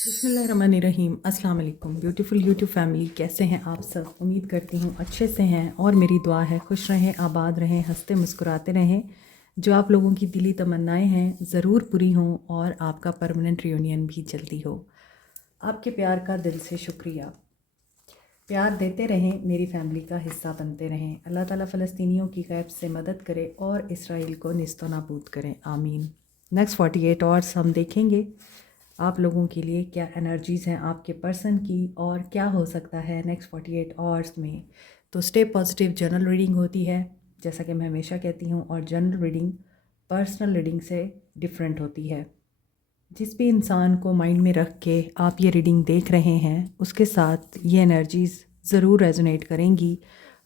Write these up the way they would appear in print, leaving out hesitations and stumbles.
बिस्मिल्लाहिर्रहमानिर्रहीम। अस्सलाम वालेकुम ब्यूटीफुल यूट्यूब फैमिली, कैसे हैं आप सब? उम्मीद करती हूँ अच्छे से हैं और मेरी दुआ है खुश रहें, आबाद रहें, हंसते मुस्कुराते रहें। जो आप लोगों की दिली तमन्नाएं हैं ज़रूर पूरी हों और आपका परमानेंट रियूनियन भी जल्दी हो। आपके प्यार का दिल से शुक्रिया। प्यार देते रहें, मेरी फैमिली का हिस्सा बनते रहें। अल्लाह ताला फ़लस्तीनियों की गैब से मदद करे और इसराइल को निस्तो नाबूद करें, आमीन। नेक्स्ट 48 आवर्स हम देखेंगे आप लोगों के लिए क्या एनर्जीज़ हैं आपके पर्सन की और क्या हो सकता है नेक्स्ट 48 आवर्स में। तो स्टे पॉजिटिव। जनरल रीडिंग होती है जैसा कि मैं हमेशा कहती हूँ, और जनरल रीडिंग पर्सनल रीडिंग से डिफरेंट होती है। जिस भी इंसान को माइंड में रख के आप ये रीडिंग देख रहे हैं उसके साथ ये एनर्जीज़ ज़रूर रेजोनेट करेंगी,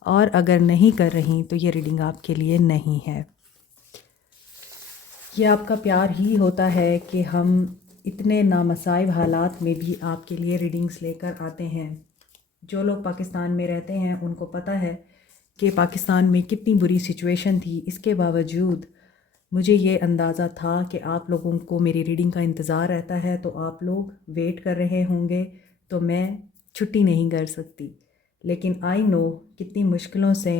और अगर नहीं कर रही तो ये रीडिंग आपके लिए नहीं है। ये आपका प्यार ही होता है कि हम इतने नामसाइब हालात में भी आपके लिए रीडिंग्स लेकर आते हैं। जो लोग पाकिस्तान में रहते हैं उनको पता है कि पाकिस्तान में कितनी बुरी सिचुएशन थी। इसके बावजूद मुझे ये अंदाज़ा था कि आप लोगों को मेरी रीडिंग का इंतज़ार रहता है, तो आप लोग वेट कर रहे होंगे, तो मैं छुट्टी नहीं कर सकती। लेकिन आई नो कितनी मुश्किलों से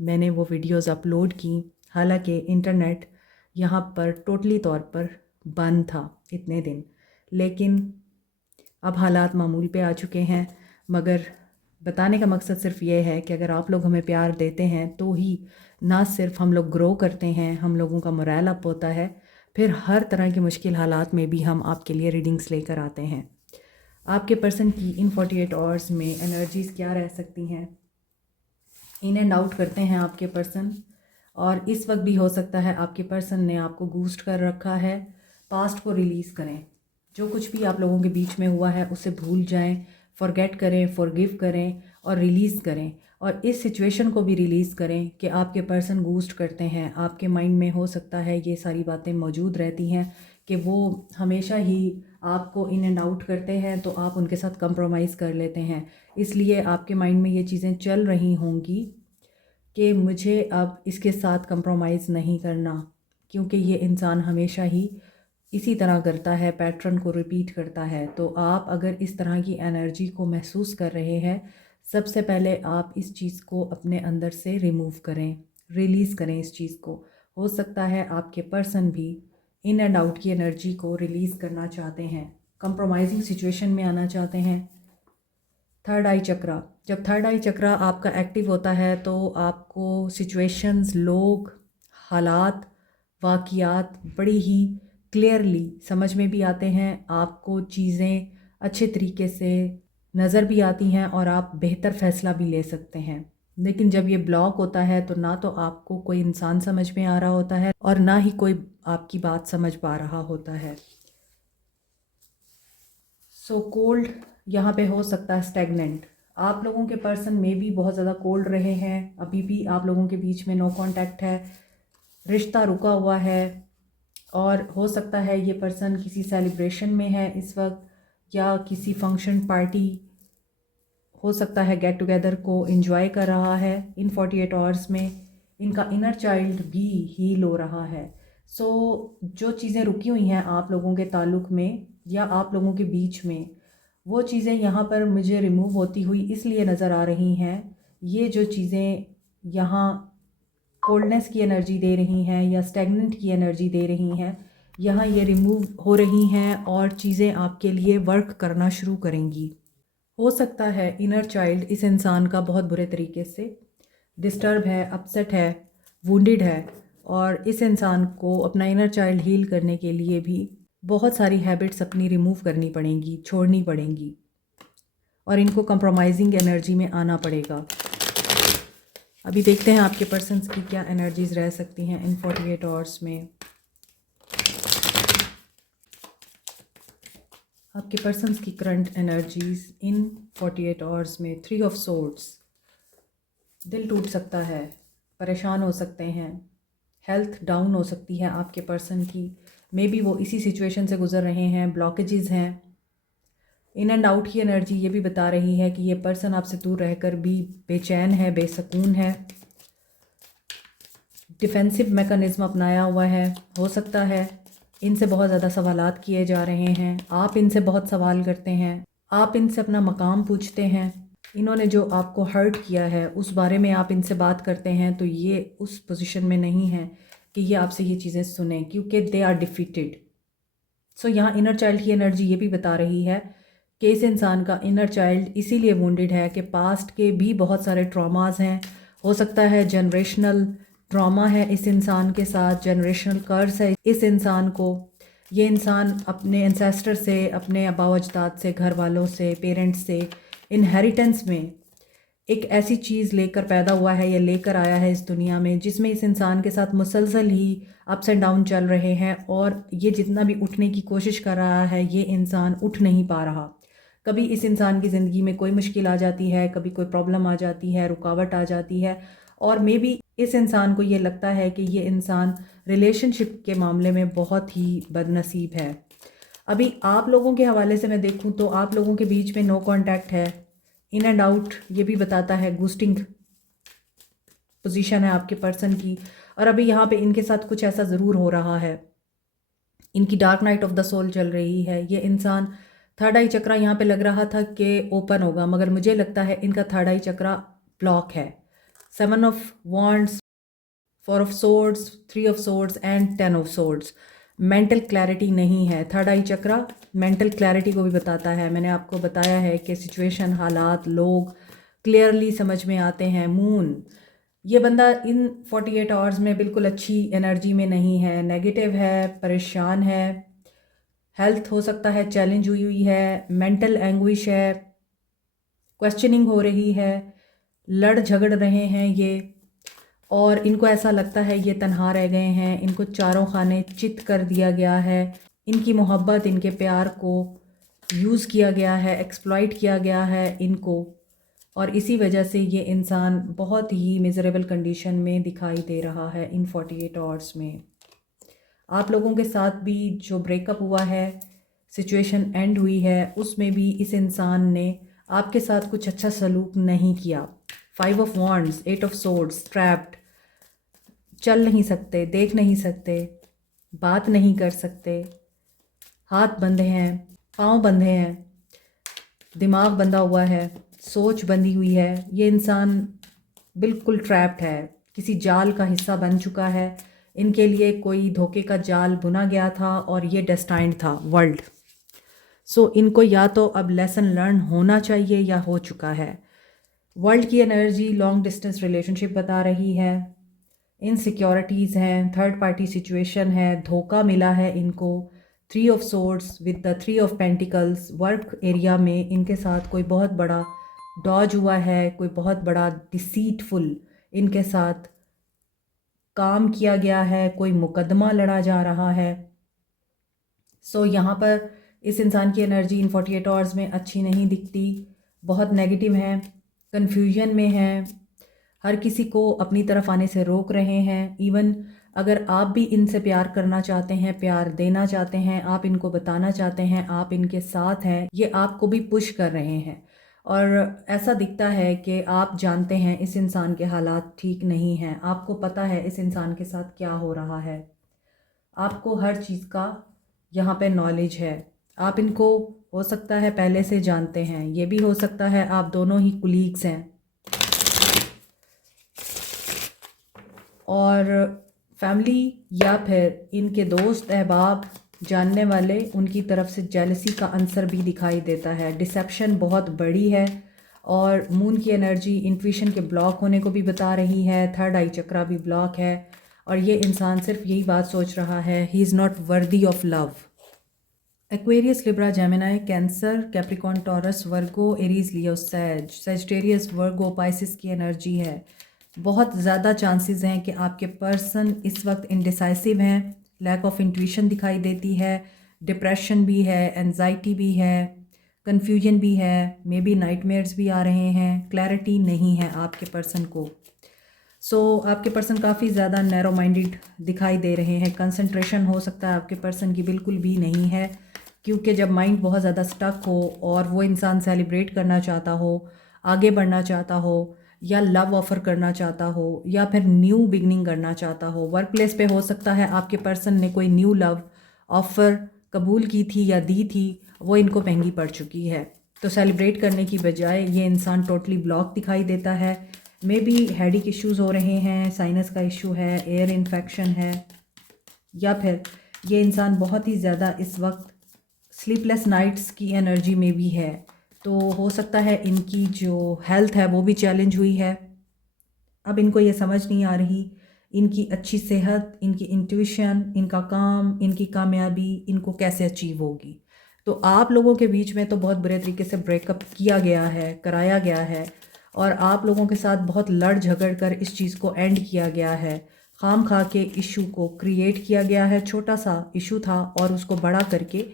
मैंने वो वीडियोस अपलोड की, हालांकि इंटरनेट यहाँ पर टोटली तौर पर बंद था इतने दिन। लेकिन अब हालात मामूल पे आ चुके हैं। मगर बताने का मकसद सिर्फ ये है कि अगर आप लोग हमें प्यार देते हैं तो ही ना सिर्फ हम लोग ग्रो करते हैं, हम लोगों का मोरल अप होता है, फिर हर तरह के मुश्किल हालात में भी हम आपके लिए रीडिंग्स लेकर आते हैं। आपके पर्सन की इन 48 आवर्स में एनर्जीज़ क्या रह सकती हैं, इन एंड आउट करते हैं आपके पर्सन। और इस वक्त भी हो सकता है आपके पर्सन ने आपको बूस्ट कर रखा है। पास्ट को रिलीज़ करें, जो कुछ भी आप लोगों के बीच में हुआ है उसे भूल जाएं, फॉरगेट करें, फॉरगिव करें और रिलीज़ करें। और इस सिचुएशन को भी रिलीज़ करें कि आपके पर्सन बूस्ट करते हैं। आपके माइंड में हो सकता है ये सारी बातें मौजूद रहती हैं कि वो हमेशा ही आपको इन एंड आउट करते हैं, तो आप उनके साथ कंप्रोमाइज़ कर लेते हैं। इसलिए आपके माइंड में ये चीज़ें चल रही होंगी कि मुझे अब इसके साथ कंप्रोमाइज़ नहीं करना, क्योंकि ये इंसान हमेशा ही इसी तरह करता है, पैटर्न को रिपीट करता है। तो आप अगर इस तरह की एनर्जी को महसूस कर रहे हैं, सबसे पहले आप इस चीज़ को अपने अंदर से रिमूव करें, रिलीज़ करें इस चीज़ को। हो सकता है आपके पर्सन भी इन एंड आउट की एनर्जी को रिलीज़ करना चाहते हैं, कंप्रोमाइजिंग सिचुएशन में आना चाहते हैं। थर्ड आई चक्रा, जब थर्ड आई चक्रा आपका एक्टिव होता है तो आपको सिचुएशंस, लोग, हालात, वाक़ियात बड़ी ही क्लियरली समझ में भी आते हैं। आपको चीज़ें अच्छे तरीके से नज़र भी आती हैं और आप बेहतर फ़ैसला भी ले सकते हैं। लेकिन जब ये ब्लॉक होता है तो ना तो आपको कोई इंसान समझ में आ रहा होता है और ना ही कोई आपकी बात समझ पा रहा होता है। सो कोल्ड यहाँ पे हो सकता है स्टेगनेंट। आप लोगों के पर्सन में भी बहुत ज़्यादा कोल्ड रहे हैं, अभी भी आप लोगों के बीच में नो कांटेक्ट है, रिश्ता रुका हुआ है। और हो सकता है ये पर्सन किसी सेलिब्रेशन में है इस वक्त, या किसी फंक्शन पार्टी, हो सकता है गेट टुगेदर को एंजॉय कर रहा है। इन 48 आवर्स में इनका इनर चाइल्ड भी हील हो रहा है। सो जो चीज़ें रुकी हुई हैं आप लोगों के ताल्लुक़ में या आप लोगों के बीच में, वो चीज़ें यहाँ पर मुझे रिमूव होती हुई इसलिए नज़र आ रही हैं। ये जो चीज़ें यहाँ कोल्डनेस की एनर्जी दे रही हैं या स्टेगनेंट की एनर्जी दे रही हैं, यहाँ ये रिमूव हो रही हैं और चीज़ें आपके लिए वर्क करना शुरू करेंगी। हो सकता है इनर चाइल्ड इस इंसान का बहुत बुरे तरीके से डिस्टर्ब है, अपसेट है, वुंडेड है, और इस इंसान को अपना इनर चाइल्ड हील करने के लिए भी बहुत सारी हैबिट्स अपनी रिमूव करनी पड़ेंगी, छोड़नी पड़ेंगी, और इनको कंप्रोमाइजिंग एनर्जी में आना पड़ेगा। अभी देखते हैं आपके पर्सन्स की क्या एनर्जीज रह सकती हैं इन 48 आवर्स में। आपके पर्सन्स की करंट एनर्जीज इन 48 आवर्स में। 3 ऑफ सोर्ड्स, दिल टूट सकता है, परेशान हो सकते हैं, हेल्थ डाउन हो सकती है आपके पर्सन की, मे बी वो इसी सिचुएशन से गुजर रहे हैं, ब्लॉकेजेस हैं। इन एंड आउट की एनर्जी ये भी बता रही है कि ये पर्सन आपसे दूर रहकर भी बेचैन है, बेसकून है, डिफेंसिव मैकेनिज्म अपनाया हुआ है। हो सकता है इनसे बहुत ज़्यादा सवालात किए जा रहे हैं, आप इनसे बहुत सवाल करते हैं, आप इनसे अपना मकाम पूछते हैं। इन्होंने जो आपको हर्ट किया है उस बारे में आप इनसे बात करते हैं, तो ये उस पोजीशन में नहीं है कि ये आपसे ये चीज़ें सुने, क्योंकि दे आर डिफीटेड। सो यहाँ इनर चाइल्ड की एनर्जी ये भी बता रही है कि इस इंसान का इनर चाइल्ड इसीलिए वुंडेड है कि पास्ट के भी बहुत सारे ट्रॉमास हैं। हो सकता है जनरेशनल ट्रॉमा है इस इंसान के साथ, जनरेशनल कर्स है इस इंसान को। ये इंसान अपने एंसेस्टर से, अपने आबा अजदाद से, घर वालों से, पेरेंट्स से इनहेरिटेंस में एक ऐसी चीज़ लेकर पैदा हुआ है या लेकर आया है इस दुनिया में, जिसमें इस इंसान के साथ मुसलसल ही अप्स एंड डाउन चल रहे हैं। और ये जितना भी उठने की कोशिश कर रहा है, ये इंसान उठ नहीं पा रहा। कभी इस इंसान की ज़िंदगी में कोई मुश्किल आ जाती है, कभी कोई प्रॉब्लम आ जाती है, रुकावट आ जाती है, और मे बी इस इंसान को ये लगता है कि ये इंसान रिलेशनशिप के मामले में बहुत ही बदनसीब है। अभी आप लोगों के हवाले से मैं देखूं तो आप लोगों के बीच में नो कांटेक्ट है, इन एंड आउट ये भी बताता है, घोस्टिंग पोजीशन है आपके पर्सन की। और अभी यहाँ पे इनके साथ कुछ ऐसा ज़रूर हो रहा है, इनकी dark night of the soul चल रही है। ये इंसान थर्ड आई चक्रा यहाँ पे लग रहा था कि ओपन होगा, मगर मुझे लगता है इनका थर्ड आई चक्रा ब्लॉक है। 7 of wands, 4 of swords, 3 of swords and 10 of swords. Mental clarity नहीं है। थर्ड आई चक्रा मेंटल क्लैरिटी को भी बताता है। मैंने आपको बताया है कि सिचुएशन, हालात, लोग क्लियरली समझ में आते हैं। मून, ये बंदा इन 48 आवर्स में बिल्कुल अच्छी एनर्जी में नहीं है, नेगेटिव है, परेशान है। हेल्थ हो सकता है चैलेंज हुई हुई है, मेंटल एंग्विश है, क्वेश्चनिंग हो रही है, लड़ झगड़ रहे हैं ये, और इनको ऐसा लगता है ये तन्हा रह गए हैं, इनको चारों खाने चित कर दिया गया है। इनकी मोहब्बत, इनके प्यार को यूज़ किया गया है, एक्सप्लॉइट किया गया है इनको, और इसी वजह से ये इंसान बहुत ही मिजरेबल कंडीशन में दिखाई दे रहा है इन 48 आवर्स में। आप लोगों के साथ भी जो ब्रेकअप हुआ है, सिचुएशन एंड हुई है, उसमें भी इस इंसान ने आपके साथ कुछ अच्छा सलूक नहीं किया। 5 of wands, 8 of swords, trapped, चल नहीं सकते, देख नहीं सकते, बात नहीं कर सकते, हाथ बंधे हैं, पाँव बंधे हैं, दिमाग बंधा हुआ है, सोच बंधी हुई है। ये इंसान बिल्कुल ट्रैप्ड है, किसी जाल का हिस्सा बन चुका है। इनके लिए कोई धोखे का जाल बुना गया था और ये डेस्टाइंड था वर्ल्ड। सो इनको या तो अब लेसन लर्न होना चाहिए या हो चुका है। वर्ल्ड की एनर्जी लॉन्ग डिस्टेंस रिलेशनशिप बता रही है, इनसिक्योरिटीज़ हैं, थर्ड पार्टी सिचुएशन है, धोखा मिला है इनको। 3 of swords with the 3 of pentacles, work area में इनके साथ कोई बहुत बड़ा डॉज हुआ है, कोई बहुत बड़ा डिसीटफुल इनके साथ काम किया गया है, कोई मुकदमा लड़ा जा रहा है। सो यहाँ पर इस इंसान की एनर्जी इन 48 आवर्स में अच्छी नहीं दिखती, बहुत नेगेटिव है, कन्फ्यूजन में है, हर किसी को अपनी तरफ आने से रोक रहे हैं। इवन अगर आप भी इनसे प्यार करना चाहते हैं, प्यार देना चाहते हैं, आप इनको बताना चाहते हैं आप इनके साथ हैं, ये आपको भी पुश कर रहे हैं। और ऐसा दिखता है कि आप जानते हैं इस इंसान के हालात ठीक नहीं हैं, आपको पता है इस इंसान के साथ क्या हो रहा है, आपको हर चीज़ का यहाँ पे नॉलेज है। आप इनको हो सकता है पहले से जानते हैं, ये भी हो सकता है आप दोनों ही कुलीग्स हैं, और फैमिली या फिर इनके दोस्त, अहबाब, जानने वाले, उनकी तरफ से जेलसी का आंसर भी दिखाई देता है। डिसेप्शन बहुत बड़ी है, और मून की एनर्जी इंट्यूशन के ब्लॉक होने को भी बता रही है, थर्ड आई चक्रा भी ब्लॉक है, और ये इंसान सिर्फ यही बात सोच रहा है, he is not worthy of love. Aquarius, Libra, Gemini, Cancer, Capricorn, Taurus, Virgo, Aries, Leo, Sag, Sagittarius, Virgo, Pisces की एनर्जी है। बहुत ज़्यादा चांसेस हैं कि आपके पर्सन इस वक्त इनडिसाइसिव हैं, लैक ऑफ इंट्यूशन दिखाई देती है, डिप्रेशन भी है, एंजाइटी भी है, कन्फ्यूजन भी है, मे बी नाइटमेयर्स भी आ रहे हैं, क्लैरिटी नहीं है आपके पर्सन को। सो आपके पर्सन काफ़ी ज़्यादा नैरो माइंडेड दिखाई दे रहे हैं, कंसंट्रेशन हो सकता है आपके पर्सन की बिल्कुल भी नहीं है, क्योंकि जब माइंड बहुत ज़्यादा स्टक हो और वो इंसान सेलिब्रेट करना चाहता हो, आगे बढ़ना चाहता हो, या लव ऑफ़र करना चाहता हो, या फिर न्यू बिगनिंग करना चाहता हो, वर्क प्लेस पे हो सकता है आपके पर्सन ने कोई न्यू लव ऑफ़र कबूल की थी या दी थी वो इनको महंगी पड़ चुकी है। तो सेलिब्रेट करने की बजाय ये इंसान टोटली ब्लॉक दिखाई देता है। मे बी हेडिक इश्यूज़ हो रहे हैं, साइनस का इशू है, एयर इन्फेक्शन है, या फिर ये इंसान बहुत ही ज़्यादा इस वक्त स्लीपलेस नाइट्स की एनर्जी में भी है। तो हो सकता है इनकी जो हेल्थ है वो भी चैलेंज हुई है। अब इनको ये समझ नहीं आ रही इनकी अच्छी सेहत, इनकी इंट्यूशन, इनका काम, इनकी कामयाबी इनको कैसे अचीव होगी। तो आप लोगों के बीच में तो बहुत बुरे तरीके से ब्रेकअप किया गया है, कराया गया है, और आप लोगों के साथ बहुत लड़ झगड़ कर इस चीज़ को एंड किया गया है। खाम खा के इशू को क्रिएट किया गया है, छोटा सा इशू था और उसको बड़ा करके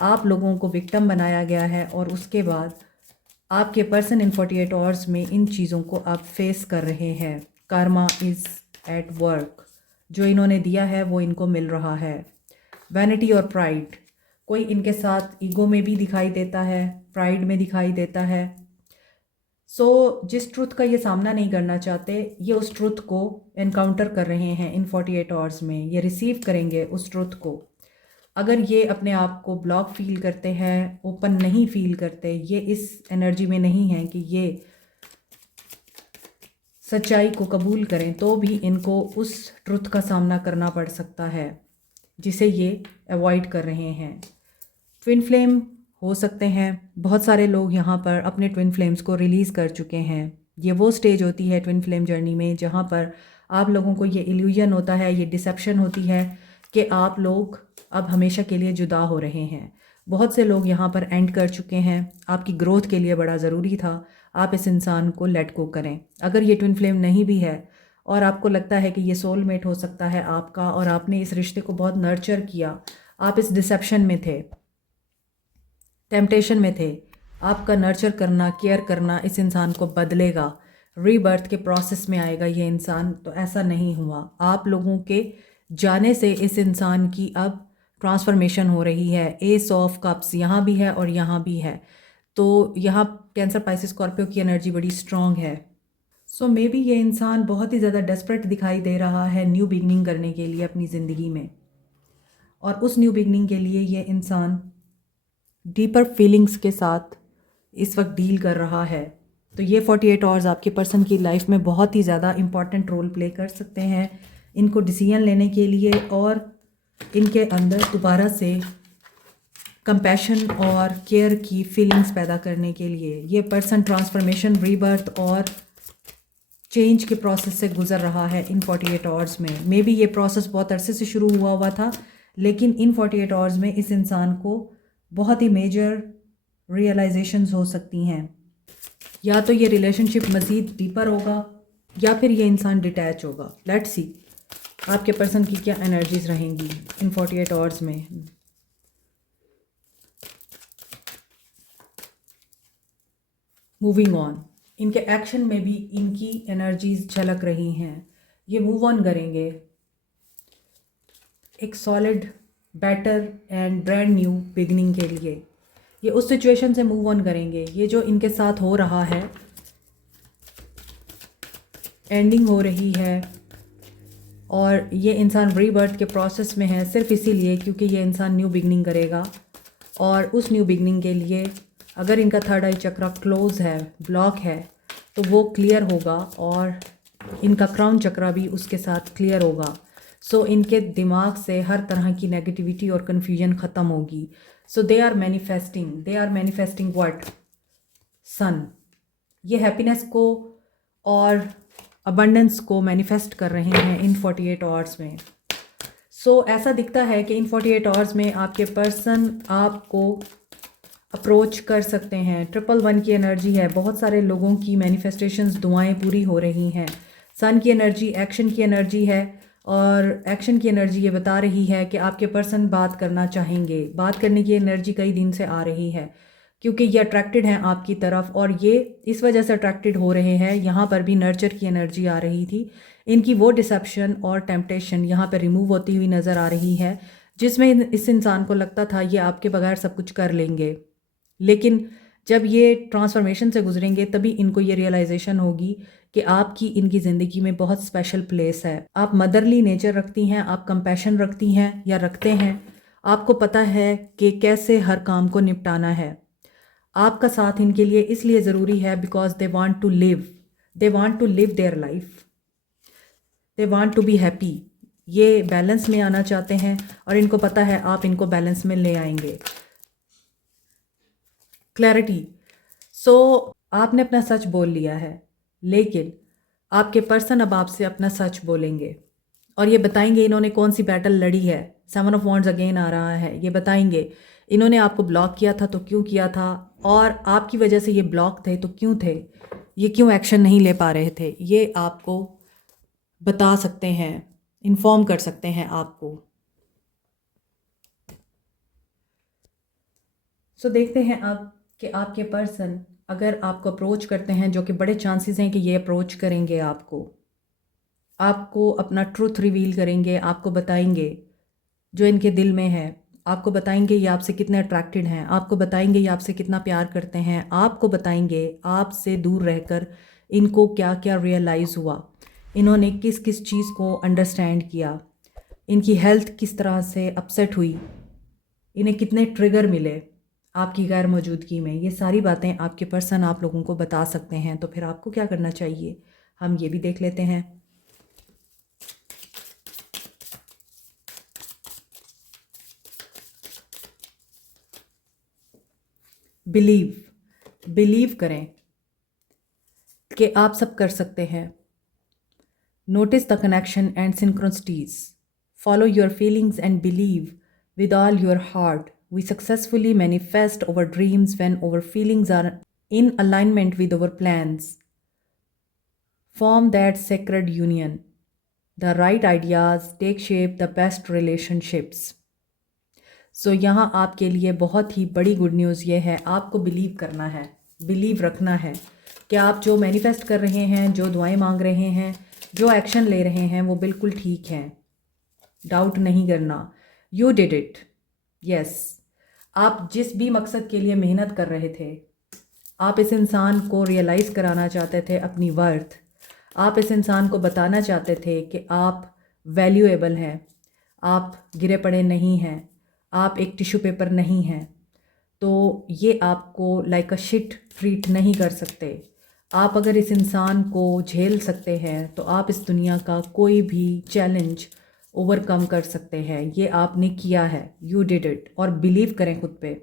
आप लोगों को विक्टिम बनाया गया है। और उसके बाद आपके पर्सन इन 48 आवर्स में इन चीज़ों को आप फेस कर रहे हैं। Karma is at work. जो इन्होंने दिया है वो इनको मिल रहा है। वैनिटी और प्राइड, कोई इनके साथ ईगो में भी दिखाई देता है, प्राइड में दिखाई देता है। जिस ट्रुथ का ये सामना नहीं करना चाहते, ये उस ट्रुथ को एनकाउंटर कर रहे हैं इन 48 आवर्स में। ये रिसीव करेंगे उस ट्रुथ को। अगर ये अपने आप को ब्लॉक फील करते हैं, ओपन नहीं फील करते, ये इस एनर्जी में नहीं हैं कि ये सच्चाई को कबूल करें, तो भी इनको उस ट्रुथ का सामना करना पड़ सकता है जिसे ये अवॉइड कर रहे हैं। ट्विन फ्लेम हो सकते हैं। बहुत सारे लोग यहाँ पर अपने ट्विन फ्लेम्स को रिलीज़ कर चुके हैं। ये वो स्टेज होती है ट्विन फ्लेम जर्नी में जहाँ पर आप लोगों को ये इल्यूजन होता है, ये डिसेप्शन होती है कि आप लोग अब हमेशा के लिए जुदा हो रहे हैं। बहुत से लोग यहाँ पर एंड कर चुके हैं। आपकी ग्रोथ के लिए बड़ा ज़रूरी था आप इस इंसान को लेट गो करें। अगर ये ट्विन फ्लेम नहीं भी है और आपको लगता है कि ये सोलमेट हो सकता है आपका, और आपने इस रिश्ते को बहुत नर्चर किया, आप इस डिसेप्शन में थे, टेम्पटेशन में थे, आपका नर्चर करना, केयर करना इस इंसान को बदलेगा, रीबर्थ के प्रोसेस में आएगा ये इंसान, तो ऐसा नहीं हुआ। आप लोगों के जाने से इस इंसान की अब ट्रांसफॉर्मेशन हो रही है। एस ऑफ कप्स यहाँ भी है और यहाँ भी है। तो यहाँ कैंसर, पाइसेस, स्कॉर्पियो की एनर्जी बड़ी स्ट्रॉन्ग है। मे बी ये इंसान बहुत ही ज़्यादा डेस्परेट दिखाई दे रहा है न्यू बिगनिंग करने के लिए अपनी ज़िंदगी में, और उस न्यू बिगनिंग के लिए ये इंसान डीपर फीलिंग्स के साथ इस वक्त डील कर रहा है। तो ये 48 आवर्स आपके पर्सन की लाइफ में बहुत ही ज़्यादा इम्पॉर्टेंट रोल प्ले कर सकते हैं इनको डिसीजन लेने के लिए, और इनके अंदर दोबारा से कंपैशन और केयर की फीलिंग्स पैदा करने के लिए। ये पर्सन ट्रांसफॉर्मेशन, रीबर्थ और चेंज के प्रोसेस से गुजर रहा है इन 48 आवर्स में। मे बी ये प्रोसेस बहुत अरसे से शुरू हुआ था, लेकिन इन 48 आवर्स में इस इंसान को बहुत ही मेजर रियलाइजेशंस हो सकती हैं। या तो ये रिलेशनशिप मज़ीद डीपर होगा या फिर ये इंसान डिटैच होगा। लेट्स सी आपके पर्सन की क्या एनर्जीज रहेंगी इन 48 आवर्स में। मूविंग ऑन, इनके एक्शन में भी इनकी एनर्जीज झलक रही हैं। ये मूव ऑन करेंगे एक solid, better and brand new beginning के लिए। ये उस सिचुएशन से मूव ऑन करेंगे। ये जो इनके साथ हो रहा है, एंडिंग हो रही है, और ये इंसान रीबर्थ के प्रोसेस में है सिर्फ इसीलिए क्योंकि ये इंसान न्यू बिगनिंग करेगा। और उस न्यू बिगनिंग के लिए अगर इनका थर्ड आई चक्रा क्लोज है, ब्लॉक है, तो वो क्लियर होगा, और इनका क्राउन चक्रा भी उसके साथ क्लियर होगा। इनके दिमाग से हर तरह की नेगेटिविटी और कन्फ्यूजन ख़त्म होगी। They are manifesting what? Sun. ये हैप्पीनेस को और अबंडेंस को मैनिफेस्ट कर रहे हैं इन 48 आवर्स में। ऐसा दिखता है कि इन 48 आवर्स में आपके पर्सन आपको अप्रोच कर सकते हैं। 111 की एनर्जी है। बहुत सारे लोगों की मैनिफेस्टेशंस, दुआएं पूरी हो रही हैं। सन की एनर्जी एक्शन की एनर्जी है, और एक्शन की एनर्जी ये बता रही है कि आपके पर्सन बात करना चाहेंगे। बात करने की एनर्जी कई दिन से आ रही है क्योंकि ये अट्रैक्टेड हैं आपकी तरफ, और ये इस वजह से अट्रैक्टेड हो रहे हैं। यहाँ पर भी नर्चर की एनर्जी आ रही थी। इनकी वो डिसेप्शन और टेम्पटेशन यहाँ पर रिमूव होती हुई नज़र आ रही है, जिसमें इस इंसान को लगता था ये आपके बगैर सब कुछ कर लेंगे। लेकिन जब ये ट्रांसफॉर्मेशन से गुजरेंगे तभी इनको ये रियलाइजेशन होगी कि आपकी इनकी ज़िंदगी में बहुत स्पेशल प्लेस है। आप मदरली नेचर रखती हैं, आप कंपैशन रखती हैं या रखते हैं, आपको पता है कि कैसे हर काम को निपटाना है। आपका साथ इनके लिए इसलिए ज़रूरी है because they want to live their life, they want to be happy. ये बैलेंस में आना चाहते हैं और इनको पता है आप इनको बैलेंस में ले आएंगे। क्लैरिटी। सो आपने अपना सच बोल लिया है, लेकिन आपके पर्सन अब आपसे अपना सच बोलेंगे और ये बताएंगे इन्होंने कौन सी बैटल लड़ी है। 7 ऑफ वॉन्ड्स अगेन आ रहा है। ये बताएंगे इन्होंने आपको ब्लॉक किया था तो क्यों किया था, और आपकी वजह से ये ब्लॉक थे तो क्यों थे, ये क्यों एक्शन नहीं ले पा रहे थे, ये आपको बता सकते हैं, इन्फॉर्म कर सकते हैं आपको। सो देखते हैं अब कि आपके पर्सन अगर आपको अप्रोच करते हैं, जो कि बड़े चांसेस हैं कि ये अप्रोच करेंगे आपको अपना ट्रूथ रिवील करेंगे, आपको बताएंगे जो इनके दिल में है, आपको बताएंगे ये आपसे कितने अट्रैक्टेड हैं, आपको बताएंगे ये आपसे कितना प्यार करते हैं, आपको बताएंगे आपसे दूर रहकर इनको क्या क्या रियलाइज़ हुआ, इन्होंने किस किस चीज़ को अंडरस्टैंड किया, इनकी हेल्थ किस तरह से अपसेट हुई, इन्हें कितने ट्रिगर मिले आपकी गैर मौजूदगी में। ये सारी बातें आपके पर्सन आप लोगों को बता सकते हैं। तो फिर आपको क्या करना चाहिए, हम ये भी देख लेते हैं। बिलीव करें कि आप सब कर सकते हैं। Notice the connection and synchronicities, follow your feelings and believe with all your heart. We successfully manifest our dreams when our feelings are in alignment with our plans. Form that sacred union. The right ideas take shape the best relationships. So यहाँ आपके लिए बहुत ही बड़ी good news ये है, आपको believe करना है, बिलीव रखना है कि आप जो मैनिफेस्ट कर रहे हैं, जो दुआएं मांग रहे हैं, जो एक्शन ले रहे हैं वो बिल्कुल ठीक हैं। डाउट नहीं करना। You did it. यस, आप जिस भी मकसद के लिए मेहनत कर रहे थे, आप इस इंसान को रियलाइज़ कराना चाहते थे अपनी वर्थ, आप इस इंसान को बताना चाहते थे कि आप वैल्यूएबल हैं, आप गिरे पड़े नहीं हैं, आप एक टिश्यू पेपर नहीं हैं, तो ये आपको लाइक अ शिट ट्रीट नहीं कर सकते। आप अगर इस इंसान को झेल सकते हैं तो आप इस दुनिया का कोई भी चैलेंज ओवरकम कर सकते हैं। ये आपने किया है, यू डिड इट। और बिलीव करें खुद पे।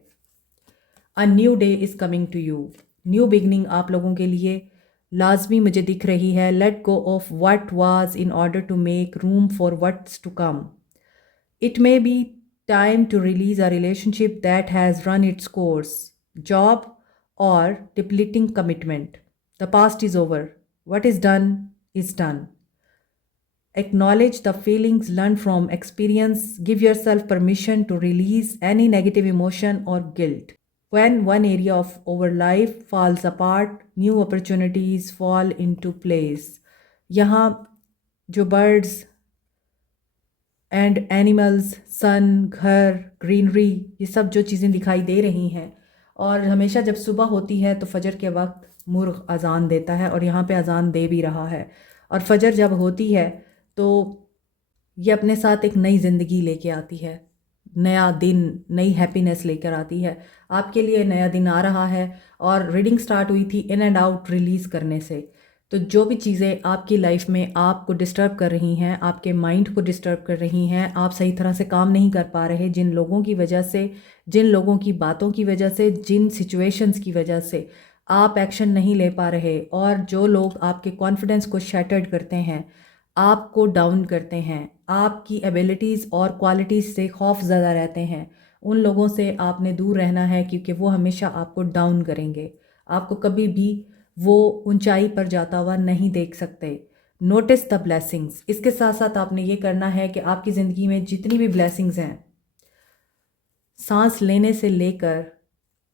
A new day is coming to you. New beginning आप लोगों के लिए लाजमी मुझे दिख रही है। Let go of what was in order to make room for what's to come. It may be time to release a relationship that has run its course, job or depleting commitment. The past is over. What is done is done. Acknowledge the feelings, learn from experience, give yourself permission to release any negative emotion or guilt. When one area of our life falls apart, new opportunities fall into place. यहाँ जो birds and animals, सन, घर, greenery, ये सब जो चीज़ें दिखाई दे रही हैं, और हमेशा जब सुबह होती है तो फजर के वक्त मुर्ग अजान देता है और यहाँ पे अजान दे भी रहा है, और फजर जब होती है तो ये अपने साथ एक नई ज़िंदगी लेके आती है, नया दिन, नई हैप्पीनेस लेकर आती है। आपके लिए नया दिन आ रहा है और रीडिंग स्टार्ट हुई थी इन एंड आउट रिलीज़ करने से। तो जो भी चीज़ें आपकी लाइफ में आपको डिस्टर्ब कर रही हैं, आपके माइंड को डिस्टर्ब कर रही हैं, आप सही तरह से काम नहीं कर पा रहे, जिन लोगों की वजह से, जिन लोगों की बातों की वजह से, जिन सिचुएशंस की वजह से आप एक्शन नहीं ले पा रहे, और जो लोग आपके कॉन्फिडेंस को शैटर्ड करते हैं, आपको डाउन करते हैं, आपकी एबिलिटीज़ और क्वालिटीज़ से खौफ ज़्यादा रहते हैं, उन लोगों से आपने दूर रहना है, क्योंकि वो हमेशा आपको डाउन करेंगे। आपको कभी भी वो ऊंचाई पर जाता हुआ नहीं देख सकते। Notice the blessings. इसके साथ साथ आपने ये करना है कि आपकी ज़िंदगी में जितनी भी ब्लेसिंग्स हैं, सांस लेने से लेकर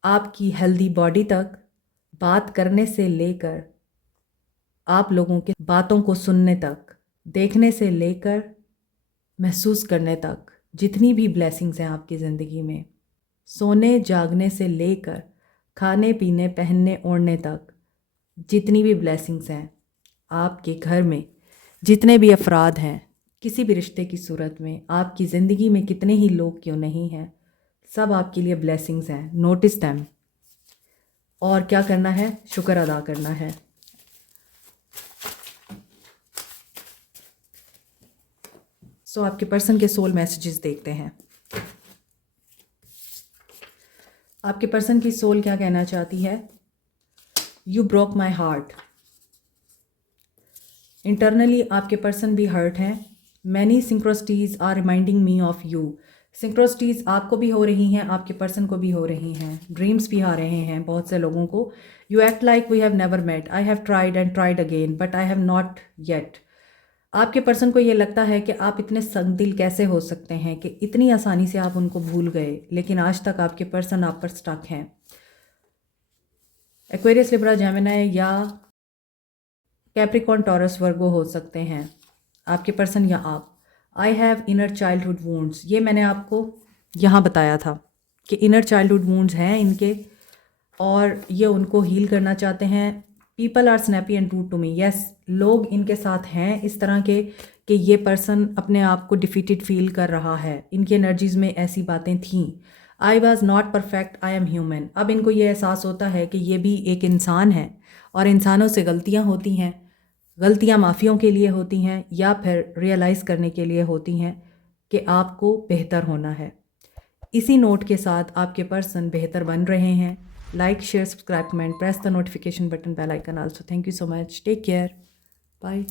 आपकी हेल्दी बॉडी तक, बात करने से लेकर आप लोगों की बातों को सुनने तक, देखने से लेकर महसूस करने तक, जितनी भी ब्लेसिंग्स हैं आपकी ज़िंदगी में, सोने जागने से लेकर खाने पीने पहनने ओढ़ने तक, जितनी भी ब्लेसिंग्स हैं आपके घर में, जितने भी अफराद हैं, किसी भी रिश्ते की सूरत में, आपकी ज़िंदगी में कितने ही लोग क्यों नहीं हैं, सब आपके लिए ब्लेसिंग्स हैं। Notice them. और क्या करना है? शुक्र अदा करना है। सो आपके पर्सन के सोल मैसेजेस देखते हैं। आपके पर्सन की सोल क्या कहना चाहती है? You broke my heart. Internally आपके पर्सन भी हर्ट हैं। Many synchronicities are reminding me of you. Synchronicities आपको भी हो रही हैं, आपके पर्सन को भी हो रही हैं। ड्रीम्स भी आ रहे हैं बहुत से लोगों को। You act like we have never met. I have tried and tried again but I have not yet. आपके पर्सन को ये लगता है कि आप इतने संगदिल कैसे हो सकते हैं कि इतनी आसानी से आप उनको भूल गए, लेकिन आज तक आपके पर्सन आप पर स्टक हैं। एक्वेरियस, लिब्रा, जेमिनी या कैप्रिकॉर्न, टॉरस, वर्गो हो सकते हैं आपके पर्सन या आप। I have inner childhood wounds. ये मैंने आपको यहाँ बताया था कि इनर चाइल्डहुड वुंड्स हैं इनके और ये उनको हील करना चाहते हैं। People are snappy and rude to me. Yes, लोग इनके साथ हैं इस तरह के कि ये पर्सन अपने आप को डिफीटेड फील कर रहा है। इनकी एनर्जीज़ में ऐसी बातें थीं। I was not perfect, I am human. अब इनको ये एहसास होता है कि ये भी एक इंसान है और इंसानों से गलतियाँ होती हैं। गलतियाँ माफ़ियों के लिए होती हैं या फिर रियलाइज़ करने के लिए होती हैं कि आपको बेहतर होना है। इसी नोट के साथ आपके पर्सन बेहतर बन रहे हैं। Like, share, subscribe, comment, press the notification button, bell icon also. Thank you so much. Take care. Bye.